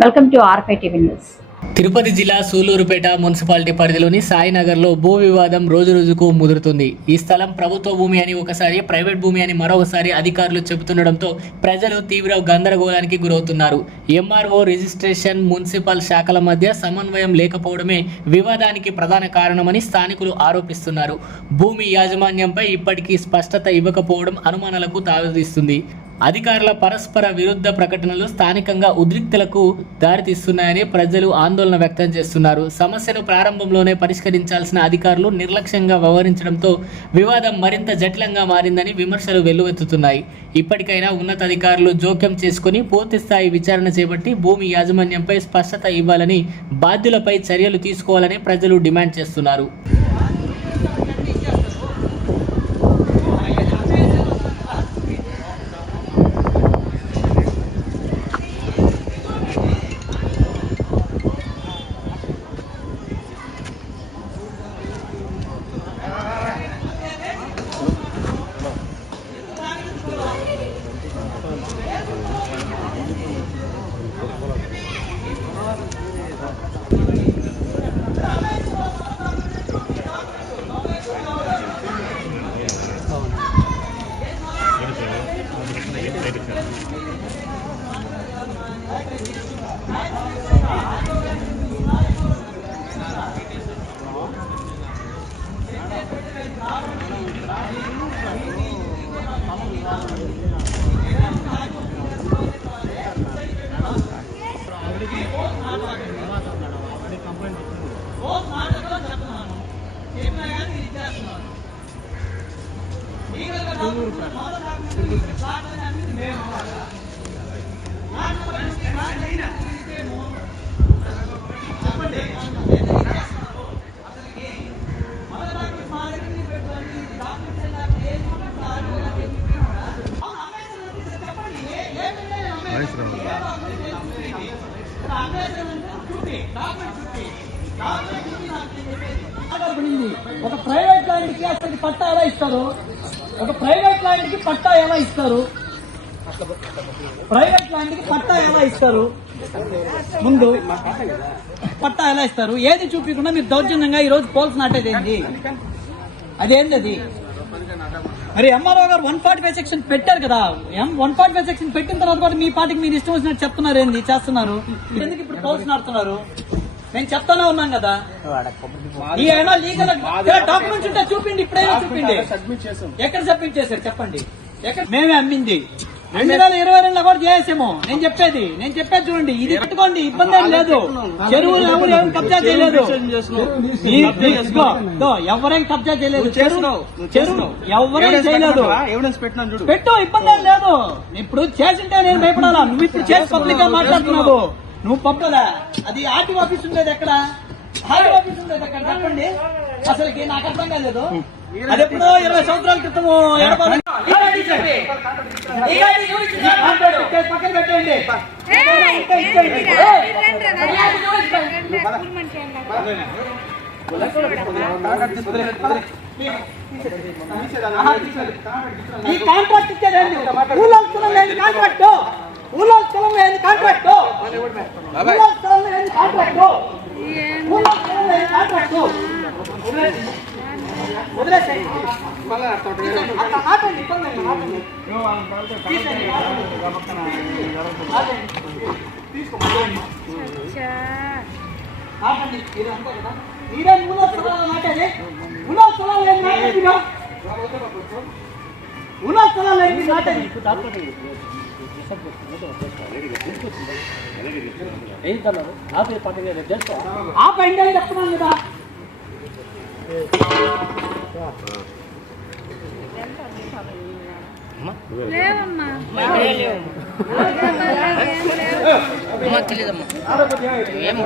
Welcome to R5 TV news. Tirupati జిల్లా Sullurpeta municipality పరిధిలోని సాయినగర్లో భూ వివాదం రోజురోజుకు ముదురుతుంది. ఈ స్థలం ప్రభుత్వ భూమి అని ఒకసారి, ప్రైవేట్ భూమి అని మరొకసారి అధికారులు చెబుతుండడంతో ప్రజలు తీవ్ర గందరగోళానికి గురవుతున్నారు. ఎంఆర్ఓ, రిజిస్ట్రేషన్, మున్సిపల్ శాఖల మధ్య సమన్వయం లేకపోవడమే వివాదానికి ప్రధాన కారణమని స్థానికులు ఆరోపిస్తున్నారు. భూమి యాజమాన్యంపై ఇప్పటికీ స్పష్టత ఇవ్వకపోవడం అనుమానాలకు తావిస్తుంది. అధికారుల పరస్పర విరుద్ధ ప్రకటనలు స్థానికంగా ఉద్రిక్తలకు దారితీస్తున్నాయని ప్రజలు ఆందోళన వ్యక్తం చేస్తున్నారు. సమస్యను ప్రారంభంలోనే పరిష్కరించాల్సిన అధికారులు నిర్లక్ష్యంగా వ్యవహరించడంతో వివాదం మరింత జటిలంగా మారిందని విమర్శలు వెల్లువెత్తుతున్నాయి. ఇప్పటికైనా ఉన్నతాధికారులు జోక్యం చేసుకుని పూర్తిస్థాయి విచారణ చేపట్టి భూమి యాజమాన్యంపై స్పష్టత ఇవ్వాలని, బాధ్యులపై చర్యలు తీసుకోవాలని ప్రజలు డిమాండ్ చేస్తున్నారు. ఒక ప్రైవేట్ ల్యాండ్ కి అసలు పట్టా ఎలా ఇస్తారు? ఒక ప్రైవేట్ ల్యాండ్ కి పట్టా ఎలా ఇస్తారు? ప్రైవేట్ ల్యాండ్ కి పట్టా ఎలా ఇస్తారు? ముందు పట్టా ఎలా ఇస్తారు? ఏది చూపించకుండా మీరు దౌర్జన్యంగా ఈ రోజు పోల్స్ నాటేదేంది? అదేంది అది? మరి ఎంఆర్ఓ గారు 145 సెక్షన్ పెట్టారు కదా. 145 సెక్షన్ పెట్టిన తర్వాత కూడా మీ పార్టీకి మీరు ఇష్టం వచ్చినట్టు చెప్తున్నారు, ఏంది చేస్తున్నారు? ఎందుకు ఇప్పుడు పోల్స్ నాడుతున్నారు? నేను చెప్తానే ఉన్నాం కదా. ఏమైనా లీగల్ డాక్యుమెంట్స్ ఉంటే చూపిండి, ఇప్పుడైనా చూపిండి. ఎక్కడ సబ్మిట్ చేశారు చెప్పండి. ఎక్కడ మేమే అమ్మింది 2022లో కూడా చేసాము. నేను చెప్పేది చూడండి, ఇది పెట్టుకోండి, ఇబ్బంది ఏం లేదు. చెరువులు ఎవరు ఏం కబ్జా చేయలేదు, ఎవరేం కబ్జా చేయలేదు. చెరువు ఎవరేం చేయలేదు. పెట్టు, ఇబ్బంది ఏం లేదు. ఇప్పుడు చేసింటే నేను భయపడాలా? నువ్వు ఇప్పుడు చేసి పబ్లిక్ గా మాట్లాడుతున్నావు. నువ్వు పంపదా? అది ఆర్టీ ఆఫీస్ ఉండేది ఎక్కడ? ఆర్టీ ఆఫీస్ ఉండేది ఎక్కడ చెప్పండి. అసలుకి నాకు అర్థం కాలేదు. అది ఎప్పుడో 20 సంవత్సరాల క్రితము పక్కన పెట్టండి. ఈ కాంట్రాక్ట్ ఇచ్చేదండి ఊళ్ళో స్థలం లేని కాంట్రాక్ట్. ఊళ్ళో స్థలం లేని కాంట్రాక్ట్. ఊళ్ళో స్థలం లేని కాంట్రాక్ట్. ఊళ్ళో స్థలం లేని కాంట్రాక్ట్. వదిలేసాయి. ఆటండి, ఇబ్బంది ఆటండి. ఆటండి, ఇది అంతే కదా. మీరే ఊళ్ళో స్థలాలు నాటేది. ఊళ్ళో స్థలాలు లేని నాటేదిగా. ఊళ్ళో స్థలాలు లేని నాటేది. ఆపండి అని చెప్తున్నాను కదా. తెలియదమ్మా, ఏం